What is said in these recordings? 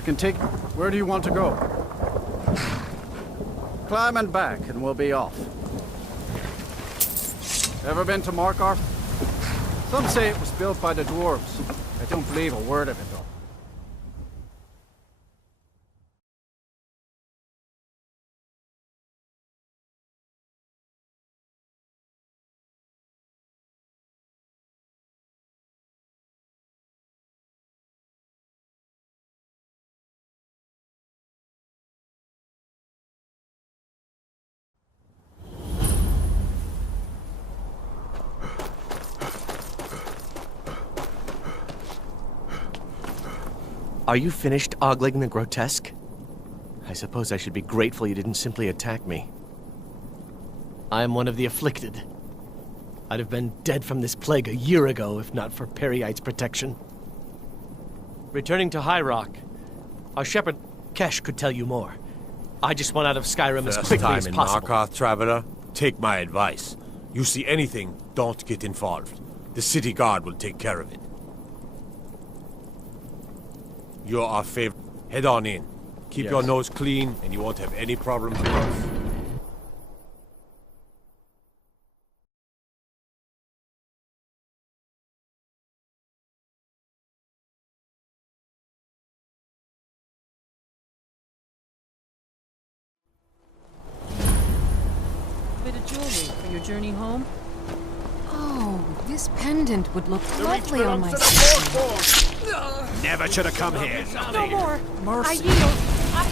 I can take... Where do you want to go? Climb and back, and we'll be off. Ever been to Markarth? Some say it was built by the dwarves. I don't believe a word of it, though. Are you finished ogling the grotesque? I suppose I should be grateful you didn't simply attack me. I am one of the afflicted. I'd have been dead from this plague a year ago if not for Periite's protection. Returning to High Rock, our shepherd Kesh could tell you more. I just want out of Skyrim as quickly as possible. First time in Markarth, traveler. Take my advice. You see anything, don't get involved. The city guard will take care of it. You're our favorite. Head on in. Keep your nose clean, and you won't have any problems with us. Bit of jewelry for your journey home? Oh, this pendant would look lovely on my skin. Never should have come here. No more. Mercy. I yield. I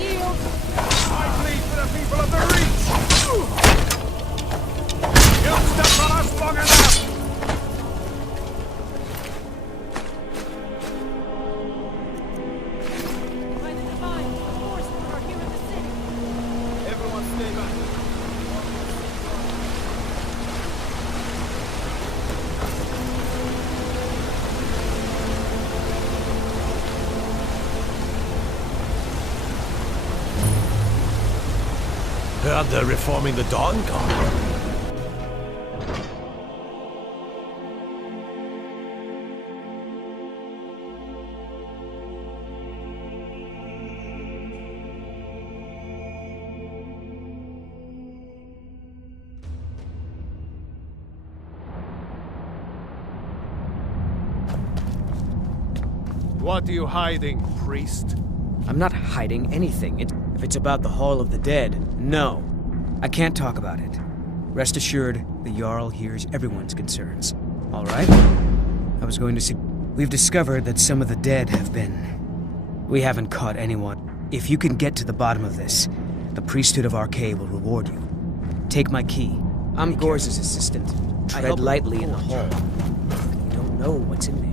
yield. I plead for the people of the Reach. You've stuck on us long enough. By the divine force that are here in the city. Everyone stay back. Heard they're reforming the Dawn Guard. What are you hiding, priest? I'm not hiding anything. If it's about the Hall of the Dead, no. I can't talk about it. Rest assured, the Jarl hears everyone's concerns. All right? I was going to say... We've discovered that some of the dead have been... We haven't caught anyone. If you can get to the bottom of this, the priesthood of Arcay will reward you. Take my key. I'm Gor's assistant. Tread lightly in the hall. You don't know what's in there.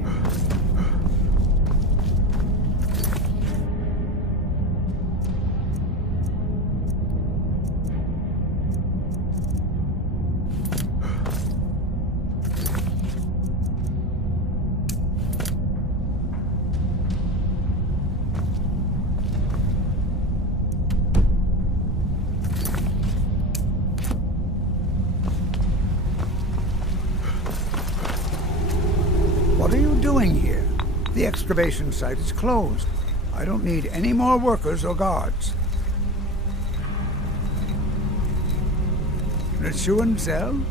What are you doing here? The excavation site is closed. I don't need any more workers or guards. Neshuan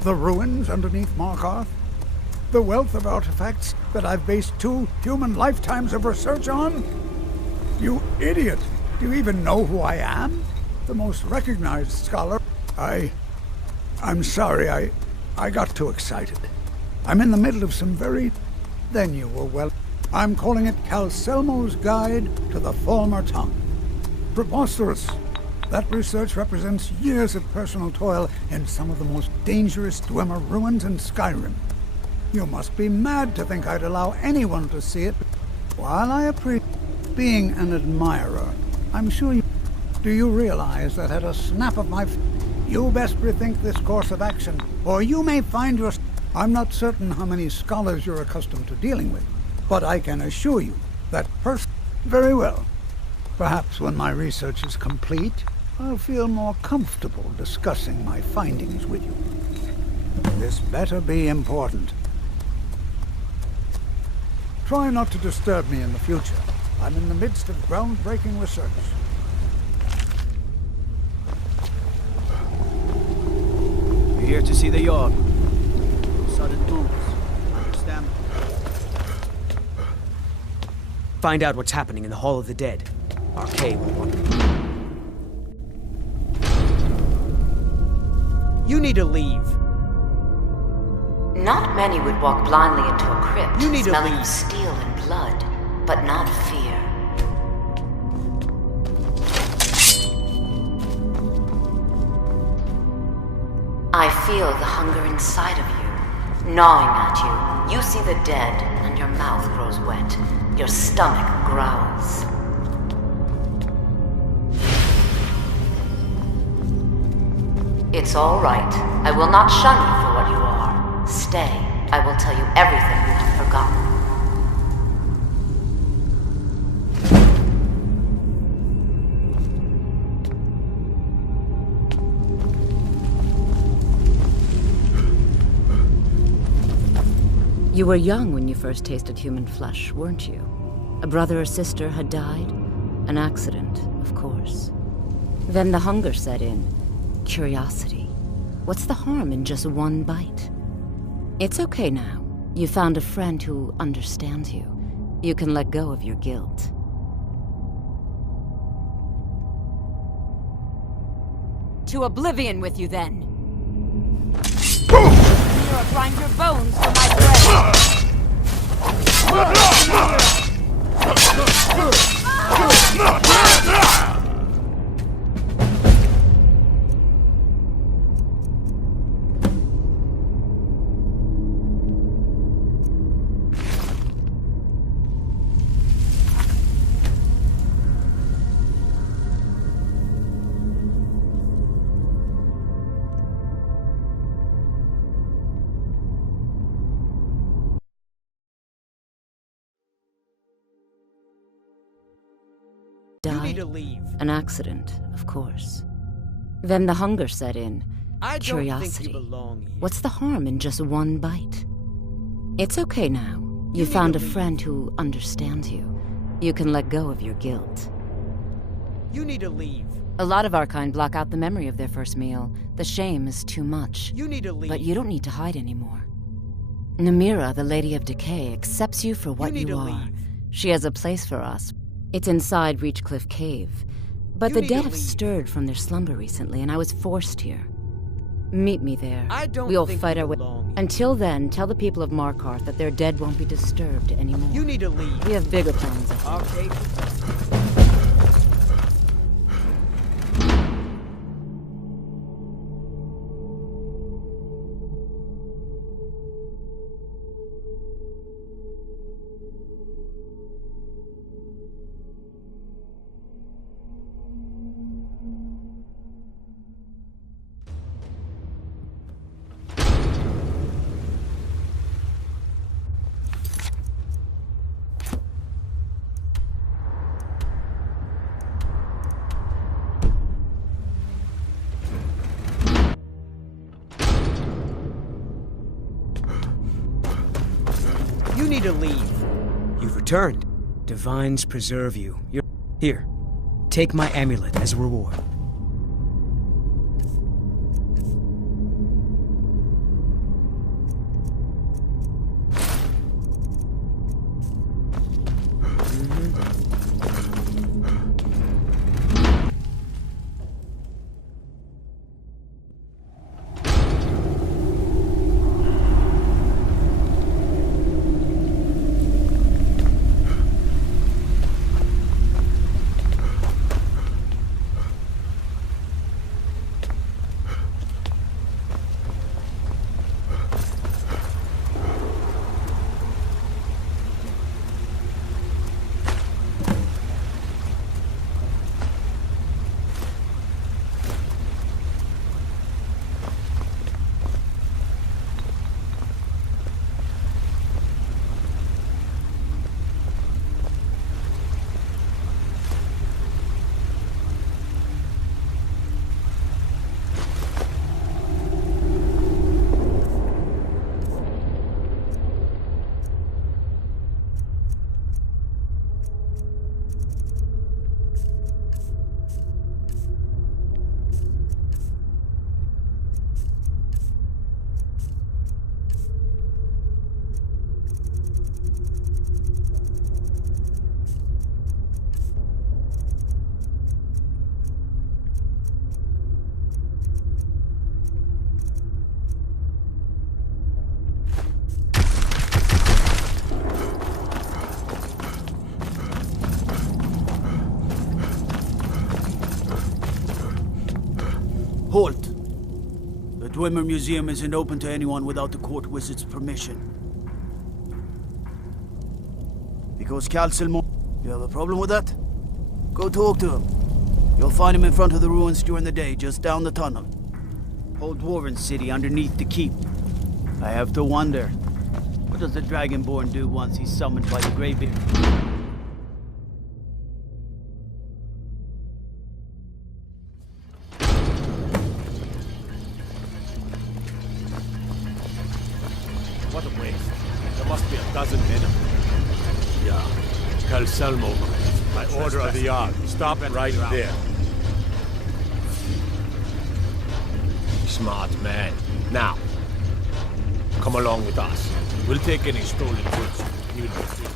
the ruins underneath Markarth? The wealth of artifacts that I've based 2 human lifetimes of research on? You idiot! Do you even know who I am? The most recognized scholar. I'm sorry, I got too excited. I'm in the middle of some very... Then you were well... I'm calling it Calcelmo's Guide to the Falmer Tongue. Preposterous! That research represents years of personal toil in some of the most dangerous Dwemer ruins in Skyrim. You must be mad to think I'd allow anyone to see it. While I appreciate being an admirer, I'm sure you... Do you realize that at a snap of my... You best rethink this course of action, or you may find yourself... I'm not certain how many scholars you're accustomed to dealing with, but I can assure you that Very well. Perhaps when my research is complete, I'll feel more comfortable discussing my findings with you. This better be important. Try not to disturb me in the future. I'm in the midst of groundbreaking research. You're here to see the Jarl. Sudden tombs. Understand? Find out what's happening in the Hall of the Dead. Arcade will want. You need to leave. Not many would walk blindly into a crypt, You need to smelling leave. of steel and blood, but not fear. I feel the hunger inside of you, gnawing at you. You see the dead, and your mouth grows wet. Your stomach growls. It's all right. I will not shun you for what you are. Stay. I will tell you everything you have forgotten. You were young when you first tasted human flesh, weren't you? A brother or sister had died? An accident, of course. Then the hunger set in. Curiosity. What's the harm in just one bite? It's okay now. You found a friend who understands you. You can let go of your guilt. To oblivion with you, then! Mira, grind your bones for my bread! You need to leave. An accident, of course. Then the hunger set in. I don't Curiosity. think you belong here. What's the harm in just one bite? It's okay now. You need found to a leave. friend who understands you. You can let go of your guilt. You need to leave. A lot of our kind block out the memory of their first meal. The shame is too much. You need to leave. But you don't need to hide anymore. Namira, the Lady of Decay, accepts you for what need you to are. leave. She has a place for us. It's inside Reachcliff Cave. But You the need to dead have leave. stirred from their slumber recently, and I was forced here. Meet me there. I don't We'll think fight you our way. belong here. Until then, tell the people of Markarth that their dead won't be disturbed anymore. You need to leave. We have bigger plans ahead. Okay. You need to leave. You've returned. Divines preserve you. You're here. Take my amulet as a reward. Halt! The Dwemer Museum isn't open to anyone without the court wizard's permission. Because Calcelmo... You have a problem with that? Go talk to him. You'll find him in front of the ruins during the day, just down the tunnel. Whole Dwarven city underneath the keep. I have to wonder, what does the Dragonborn do once he's summoned by the Greybeard? What a waste. There must be a dozen men. Yeah. Calcelmo, by order of the Jarl. Stop right there. Smart man. Now, come along with us. We'll take any stolen goods. You'll be free.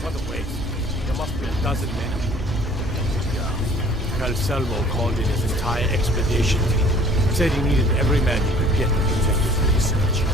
What a waste. There must be a dozen men. Yeah. Calcelmo called in his entire expedition team. Said he needed every man he could get to protect his research.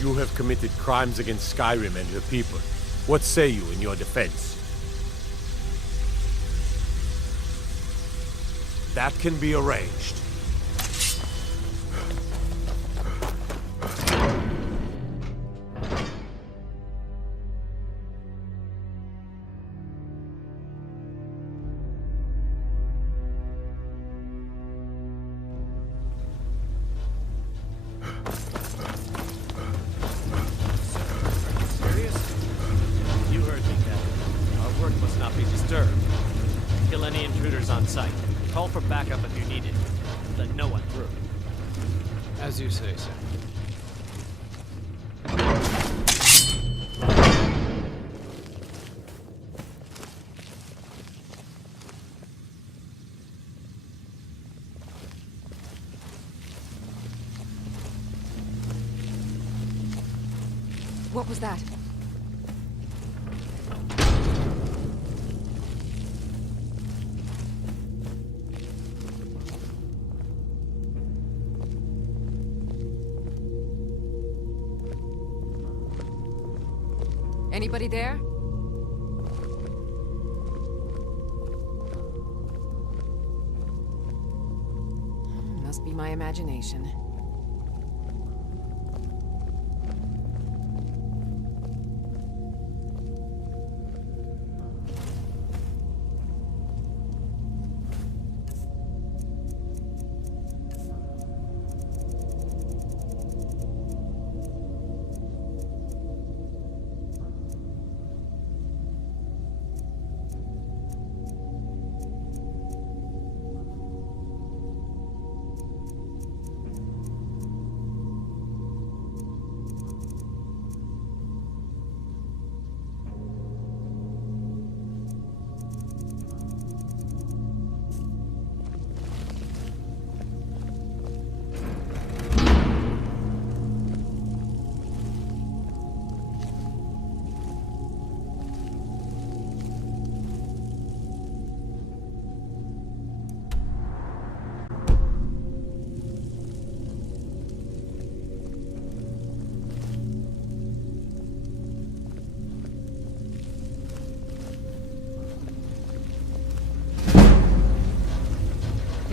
You have committed crimes against Skyrim and her people. What say you in your defense? That can be arranged. Kill any intruders on site. Call for backup if you need it. Let no one through. As you say, sir. What was that? Anybody there? Must be my imagination.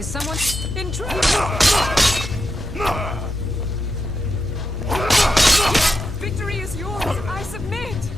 Is someone in trouble? Victory is yours. I submit.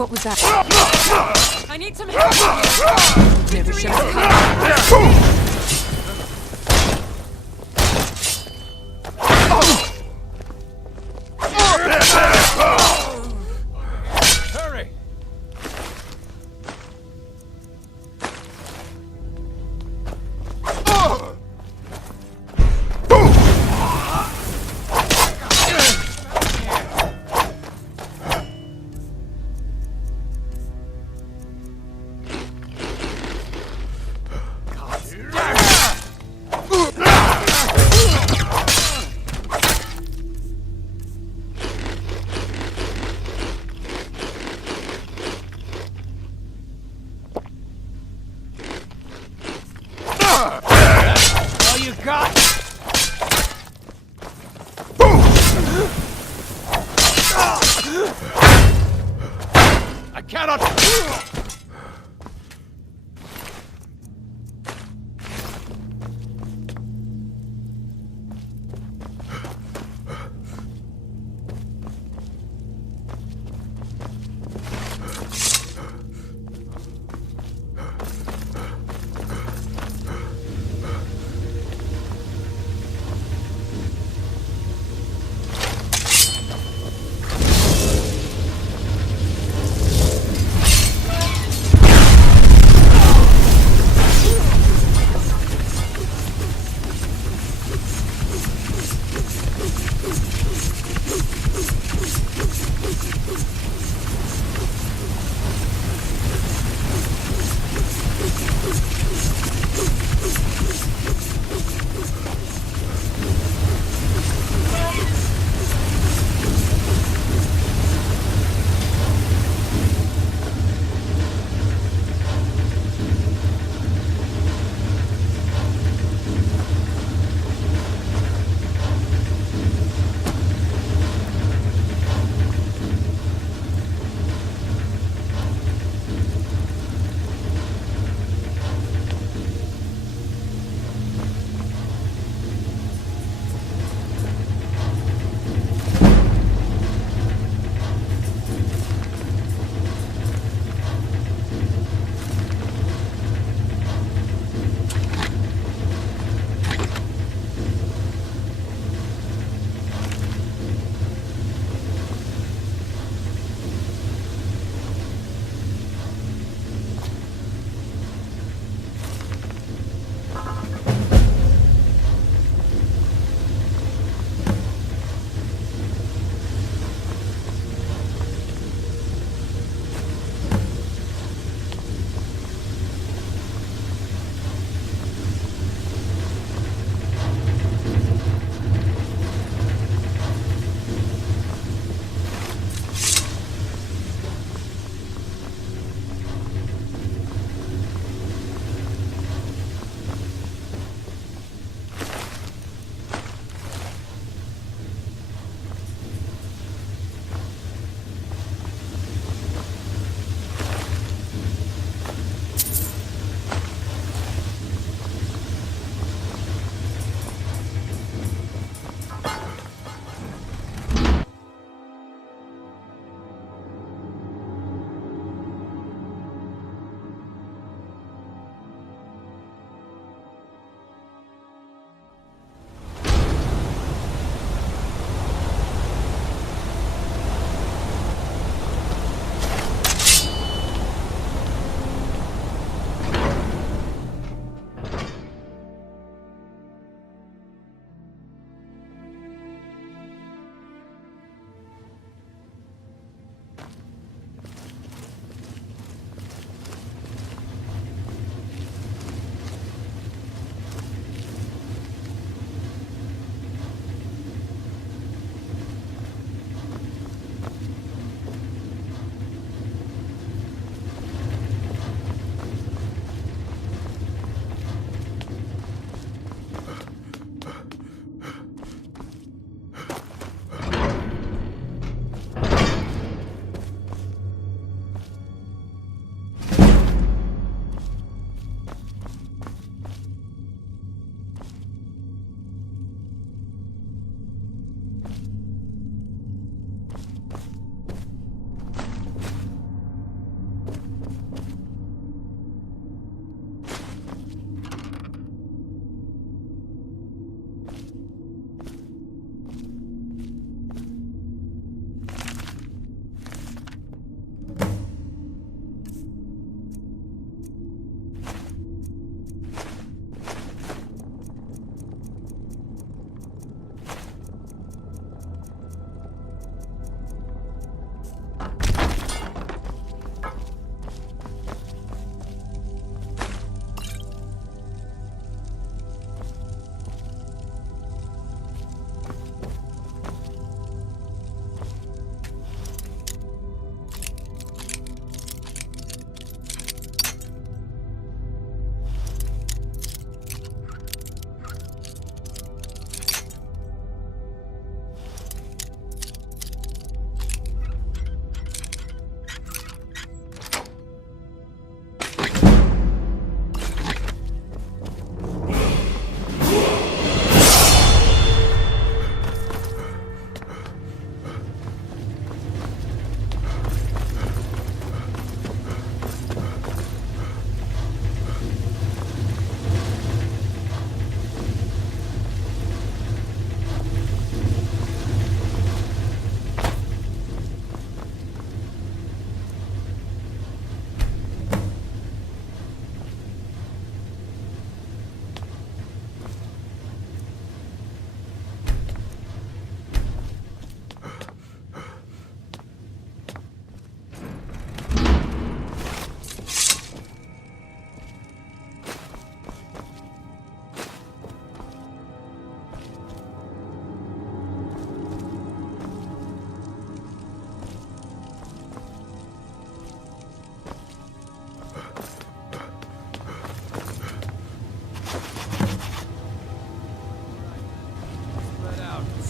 What was that? I need some help! Never should have come.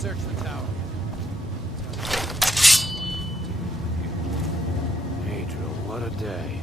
search the tower. Adriel, what a day.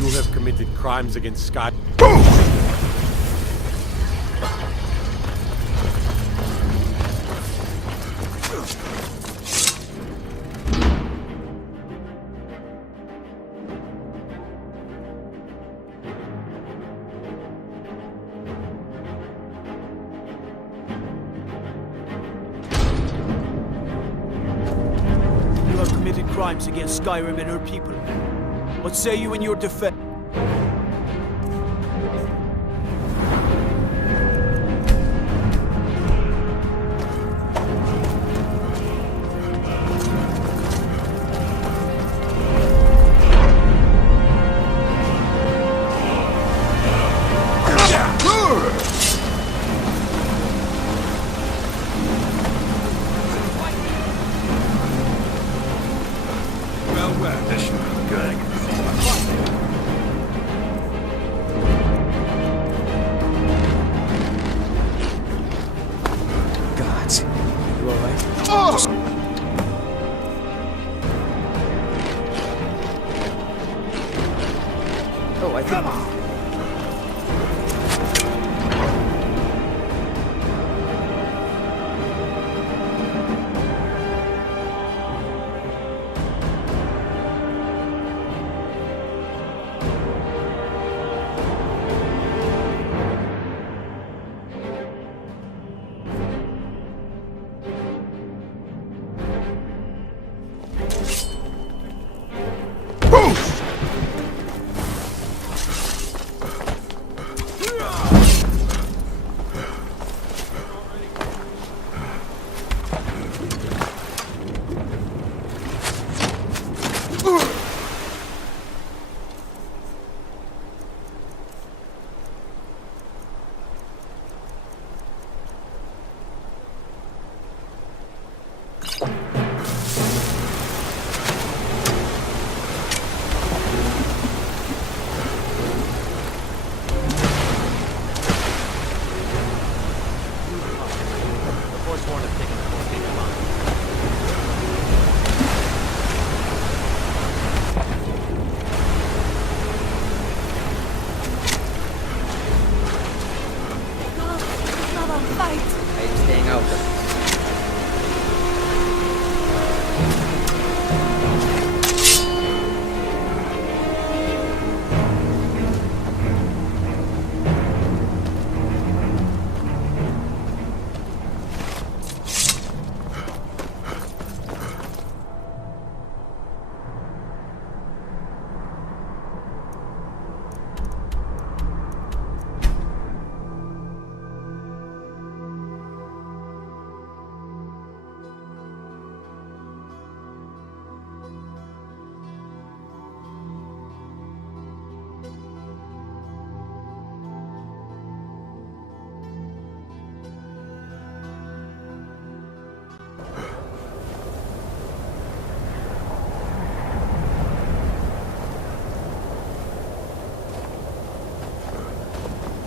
You have committed crimes against Sky. You have committed crimes against Skyrim and her people. What say you in your defense? Well, this should be good.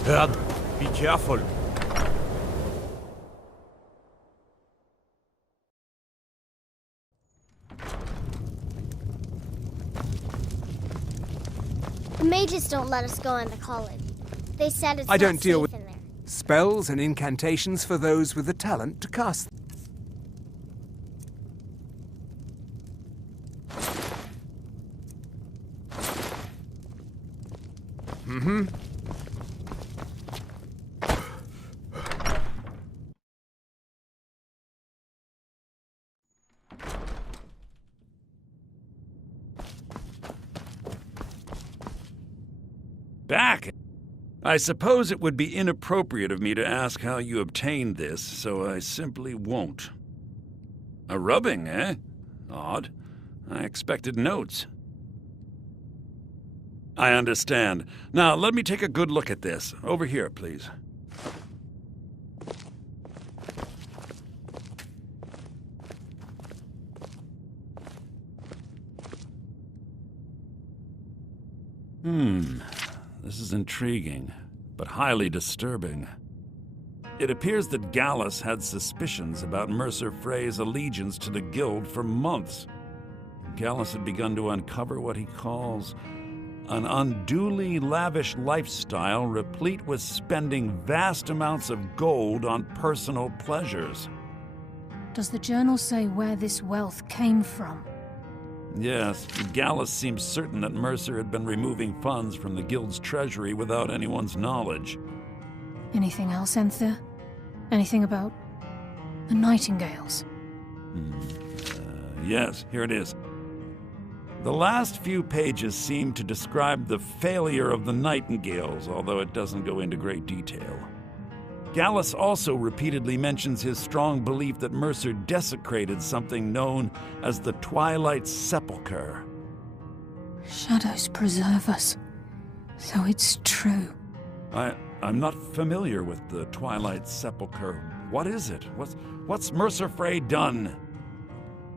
Herr, be careful. The mages don't let us go into college. They said it's I don't not deal safe with in there. spells and incantations for those with the talent to cast. Back! I suppose it would be inappropriate of me to ask how you obtained this, so I simply won't. A rubbing, eh? Odd. I expected notes. I understand. Now, let me take a good look at this. Over here, please. This is intriguing, but highly disturbing. It appears that Gallus had suspicions about Mercer Frey's allegiance to the Guild for months. Gallus had begun to uncover what he calls an unduly lavish lifestyle replete with spending vast amounts of gold on personal pleasures. Does the journal say where this wealth came from? Yes, Gallus seems certain that Mercer had been removing funds from the Guild's treasury without anyone's knowledge. Anything else, Enther? Anything about the Nightingales? Yes, here it is. The last few pages seem to describe the failure of the Nightingales, although it doesn't go into great detail. Gallus also repeatedly mentions his strong belief that Mercer desecrated something known as the Twilight Sepulchre. Shadows preserve us. So it's true. I'm not familiar with the Twilight Sepulchre. What is it? What's Mercer Frey done?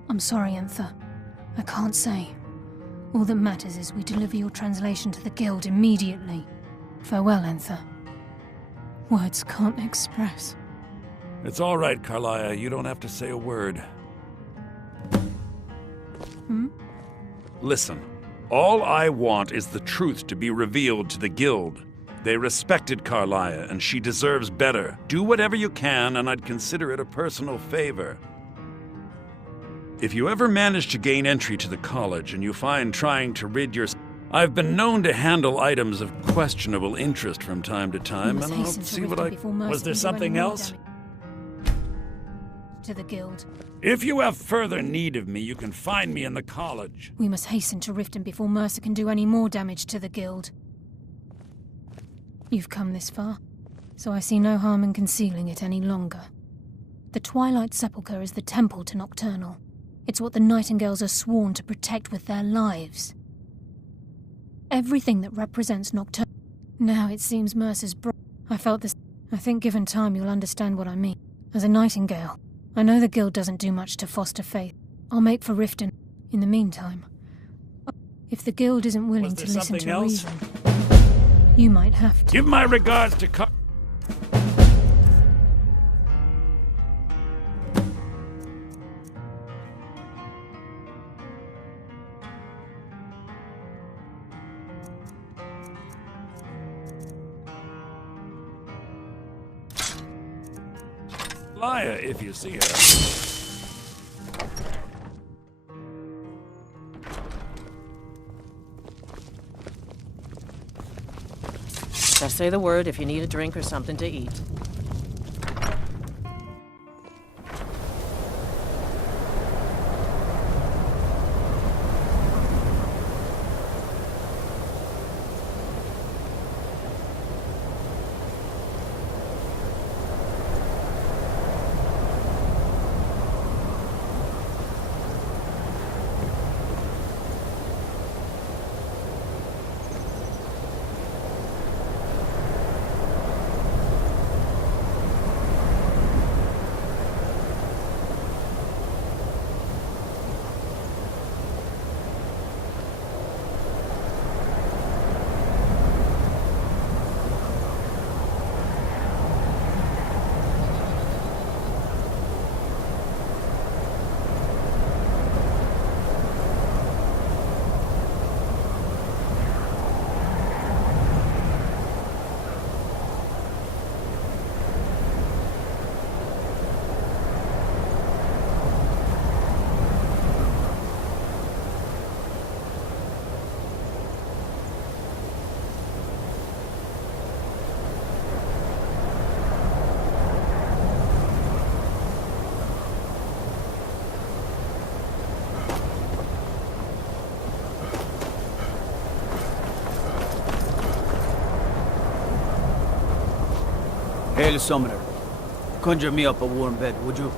I'm sorry, Enther. I can't say. All that matters is we deliver your translation to the Guild immediately. Farewell, Enther. Words can't express. It's all right, Carlia. You don't have to say a word. Listen, all I want is the truth to be revealed to the Guild. They respected Carlia, and she deserves better. Do whatever you can, and I'd consider it a personal favor. If you ever manage to gain entry to the college and you find trying to rid your... I've been known to handle items of questionable interest from time to time, and I'll see what I... Was there something else? To the Guild. If you have further need of me, you can find me in the college. We must hasten to Riften before Mercer can do any more damage to the Guild. You've come this far, so I see no harm in concealing it any longer. The Twilight Sepulchre is the temple to Nocturnal. It's what the Nightingales are sworn to protect with their lives. Everything that represents Nocturnal. Now it seems Mercer's I felt this. I think given time you'll understand what I mean. As a Nightingale, I know the Guild doesn't do much to foster faith. I'll make for Riften. In the meantime, if the Guild isn't willing to listen to reason, you might have to. Give my regards to Carlia, if you see her. Just say the word if you need a drink or something to eat. Hail Summoner. Conjure me up a warm bed, would you?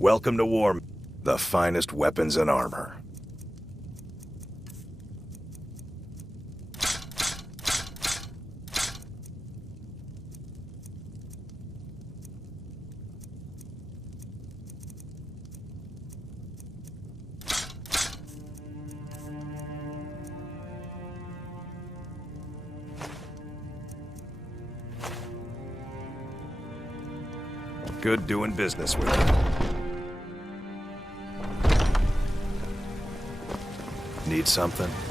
Welcome to war. The finest weapons and armor. Good doing business with you. Need something?